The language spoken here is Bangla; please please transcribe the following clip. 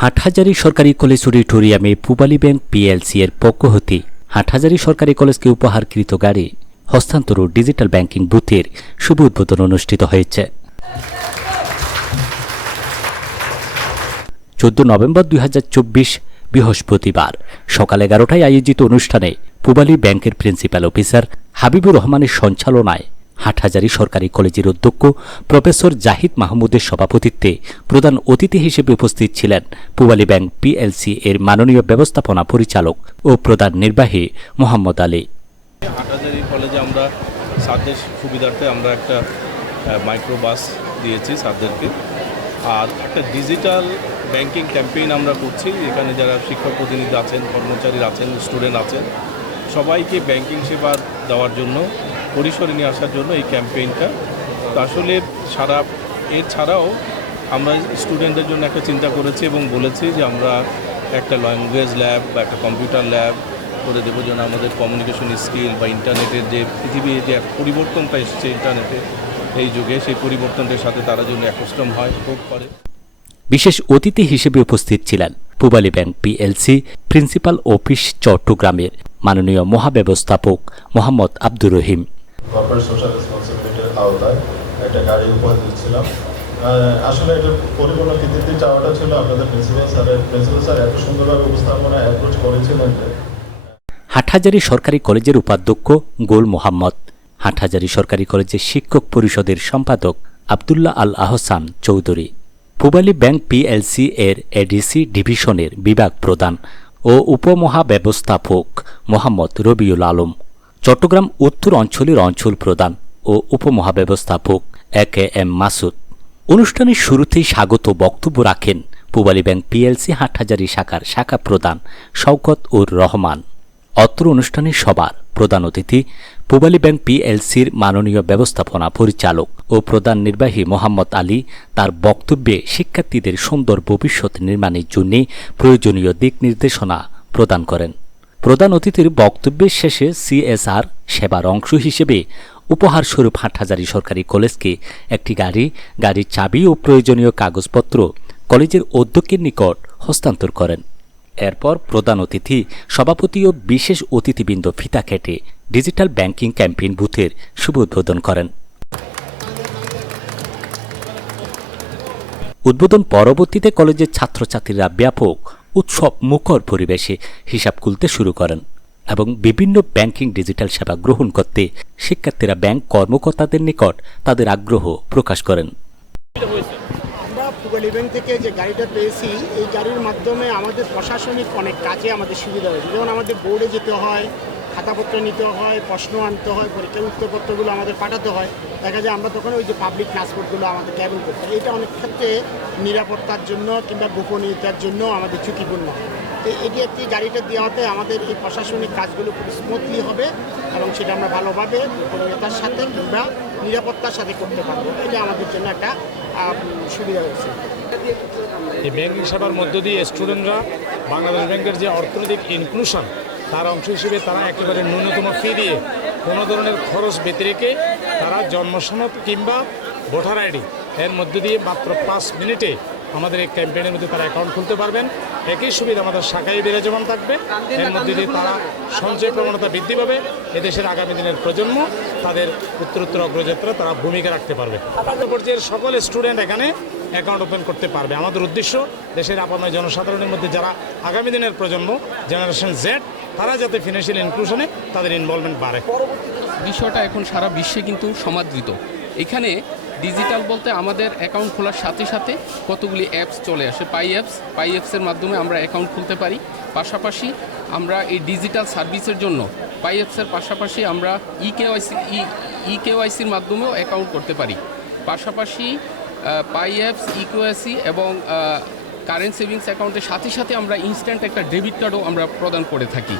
হাটহাজারী সরকারি কলেজ অডিটোরিয়ামে পূবালী ব্যাংক পিএলসি এর পক্ষ হতে হাটহাজারি সরকারি কলেজকে উপহারকৃত গাড়ি হস্তান্তর ও ডিজিটাল ব্যাংকিং বুথের শুভ উদ্বোধন অনুষ্ঠিত হয়েছে। চোদ্দ নভেম্বর দুই হাজার চব্বিশ বৃহস্পতিবার সকাল এগারোটায় আয়োজিত অনুষ্ঠানে পূবালী ব্যাংকের প্রিন্সিপাল অফিসার হাবিবুর রহমানের সঞ্চালনায় হাটহাজারী সরকারি কলেজের অধ্যক্ষ প্রফেসর জাহিদ মাহমুদের সভাপতিত্বে প্রধান অতিথি হিসেবে উপস্থিত ছিলেন পূবালী ব্যাংক পিএলসি এর মাননীয় ব্যবস্থাপনা পরিচালক ও প্রধান নির্বাহী মোহাম্মদ আলী। হাটাজারি কলেজে আমরা স্যারদের সুবিধার্থে আমরা একটা মাইক্রো বাস দিয়েছি স্যারদেরকে আর একটা ডিজিটাল ব্যাংকিং ক্যাম্পেইন আমরা করছি, এখানে যারা শিক্ষক প্রতিনিধি আছেন কর্মচারী আছেন স্টুডেন্ট আছেন, সবাইকে ব্যাংকিং সেবা দেওয়ার জন্য পরিসরে নিয়ে আসার জন্য এই ক্যাম্পেইনটা। তো আসলে সারা, এর ছাড়াও আমরা স্টুডেন্টদের জন্য একটা চিন্তা করেছি এবং বলেছি যে আমরা একটা ল্যাঙ্গুয়েজ ল্যাব বা একটা কম্পিউটার ল্যাব করে দেবো যেন আমাদের কমিউনিকেশন স্কিল বা ইন্টারনেটের যে পৃথিবীর যে এক পরিবর্তনটা এসেছে ইন্টারনেটে এই যুগে, সেই পরিবর্তনটার সাথে তারা যেন অ্যাকস্টম হয় হোক পারে বিশেষ অতিথি হিসেবে উপস্থিত ছিলেন Pubali bank PLC principal office চট্টগ্রামের মাননীয় মহাব্যবস্থাপক মোহাম্মদ আব্দুর রহিম। কর্পোরেট সোশ্যাল রেসপন্সিবিলিটির আওতায় একটা গাড়ি উপহার দিচ্ছিলাম। আসলে এটা পরিপূর্ণ কৃতিত্ব চাওয়াটা ছিল আপনাদের প্রিন্সিপাল স্যারের প্রিন্সিপাল স্যার এত সুন্দরভাবে উপস্থাপনা অ্যাপ্রোচ করেছিলেন যে হাটহাজারী সরকারি কলেজের উপাধ্যক্ষ গোল মোহাম্মদ। হাটহাজারী সরকারি কলেজের শিক্ষক পরিষদের সম্পাদক আবদুল্লাহ আল আহসান চৌধুরী। পূবালী ব্যাংক পিএলসি এর এডিসি ডিভিশনের বিভাগ প্রধান ও উপমহাব্যবস্থাপক মোহাম্মদ রবিউল আলম। চট্টগ্রাম উত্তর অঞ্চলের অঞ্চল প্রধান ও উপমহাব্যবস্থাপক এ কে এম মাসুদ। অনুষ্ঠানের শুরুতেই স্বাগত বক্তব্য রাখেন পূবালী ব্যাংক পিএলসি হাটহাজারী শাখার শাখা প্রধান শওকত উর রহমান। অত্র অনুষ্ঠানের সবার প্রধান অতিথি পূবালী ব্যাংক পিএলসির মাননীয় ব্যবস্থাপনা পরিচালক ও প্রধান নির্বাহী মোহাম্মদ আলী তার বক্তব্যে শিক্ষার্থীদের সুন্দর ভবিষ্যৎ নির্মাণের জন্য প্রয়োজনীয় দিক নির্দেশনা প্রদান করেন। প্রধান অতিথির বক্তব্যের শেষে সিএসআর সেবার অংশ হিসেবে উপহারস্বরূপ হাটহাজারী সরকারি কলেজকে একটি গাড়ি, গাড়ির চাবি ও প্রয়োজনীয় কাগজপত্র কলেজের অধ্যক্ষের নিকট হস্তান্তর করেন। এরপর প্রধান অতিথি, সভাপতি ও বিশেষ অতিথিবৃন্দ ফিতা কেটে ডিজিটাল ব্যাংকিং ক্যাম্পেইন বুথের শুভ উদ্বোধন করেন। উদ্বোধন পরবর্তীতে কলেজের ছাত্রছাত্রীরা ব্যাপক উৎসব মুখর পরিবেশে হিসাব খুলতে শুরু করেন এবং বিভিন্ন ব্যাংকিং ডিজিটাল সেবা গ্রহণ করতে শিক্ষার্থীরা ব্যাংক কর্মকর্তাদের নিকট তাদের আগ্রহ প্রকাশ করেন। থেকে যে গাড়িটা পেয়েছি, এই গাড়ির মাধ্যমে আমাদের প্রশাসনিক অনেক কাজে আমাদের সুবিধা হয়েছে। যেমন আমাদের বোর্ডে যেতে হয় খাতাপত্র নিতে হয়, প্রশ্ন আনতে হয়, পরীক্ষার উত্তরপত্রগুলো আমাদের পাঠাতে হয়। দেখা যায় আমরা তখন ওই যে পাবলিক ট্রান্সপোর্টগুলো আমাদের ক্যাবেল করতে হয়। এটা অনেক ক্ষেত্রে নিরাপত্তার জন্য কিংবা গোপনীয়তার জন্য আমাদের ঝুঁকিপূর্ণ তো এটি একটি গাড়িটা দেওয়াতে আমাদের এই প্রশাসনিক কাজগুলো খুব স্মুথলি হবে এবং সেটা আমরা ভালোভাবে গোপনীয়তার সাথে কিংবা নিরাপত্তার সাথে করতে পারব। এটা আমাদের জন্য একটা সুবিধা হয়েছে। এই ব্যাংকিং সেবার মধ্য দিয়ে স্টুডেন্টরা বাংলাদেশ ব্যাংকের যে অর্থনৈতিক ইনক্লুশন তার অংশ হিসেবে তারা একেবারে ন্যূনতম ফি দিয়ে কোনো ধরনের খরচ ব্যতিরেকে তারা জন্মসনদ কিংবা ভোটার আইডি এর মধ্য দিয়ে মাত্র পাঁচ মিনিটে আমাদের এই ক্যাম্পেইনের মধ্যে তারা অ্যাকাউন্ট খুলতে পারবেন। একই সুবিধা আমাদের শাখায় বিরাজমান থাকবে। এর মধ্যে দিয়ে তারা সঞ্চয় প্রবণতা বৃদ্ধি পাবে। এদেশের আগামী দিনের প্রজন্ম তাদের উত্তরোত্তর অগ্রযাত্রা তারা ভূমিকা রাখতে পারবে। পর্যায়ের সকল স্টুডেন্ট এখানে অ্যাকাউন্ট ওপেন করতে পারবে। আমাদের উদ্দেশ্য দেশের আপাময় জনসাধারণের মধ্যে যারা আগামী দিনের প্রজন্ম জেনারেশন জেড তারা যাতে ফিনান্সিয়াল ইনক্লুশনে তাদের ইনভলভমেন্ট বাড়ে। বিষয়টা এখন সারা বিশ্বে কিন্তু সমাদৃত। এখানে ডিজিটাল বলতে আমাদের অ্যাকাউন্ট খোলার সাথে সাথে কতগুলি অ্যাপস চলে আসে। পাই অ্যাপস পাই অ্যাপসের মাধ্যমে আমরা অ্যাকাউন্ট খুলতে পারি। পাশাপাশি আমরা এই ডিজিটাল সার্ভিসের জন্য পাই অ্যাপসের পাশাপাশি আমরা ই কেওয়াইসি ই কেওয়াইসির মাধ্যমেও অ্যাকাউন্ট করতে পারি। পাশাপাশি পাই অ্যাপস ই কেওয়াইসি এবং কারেন্ট সেভিংস অ্যাকাউন্টের সাথে সাথে আমরা ইনস্ট্যান্ট একটা ডেবিট কার্ডও আমরা প্রদান করে থাকি।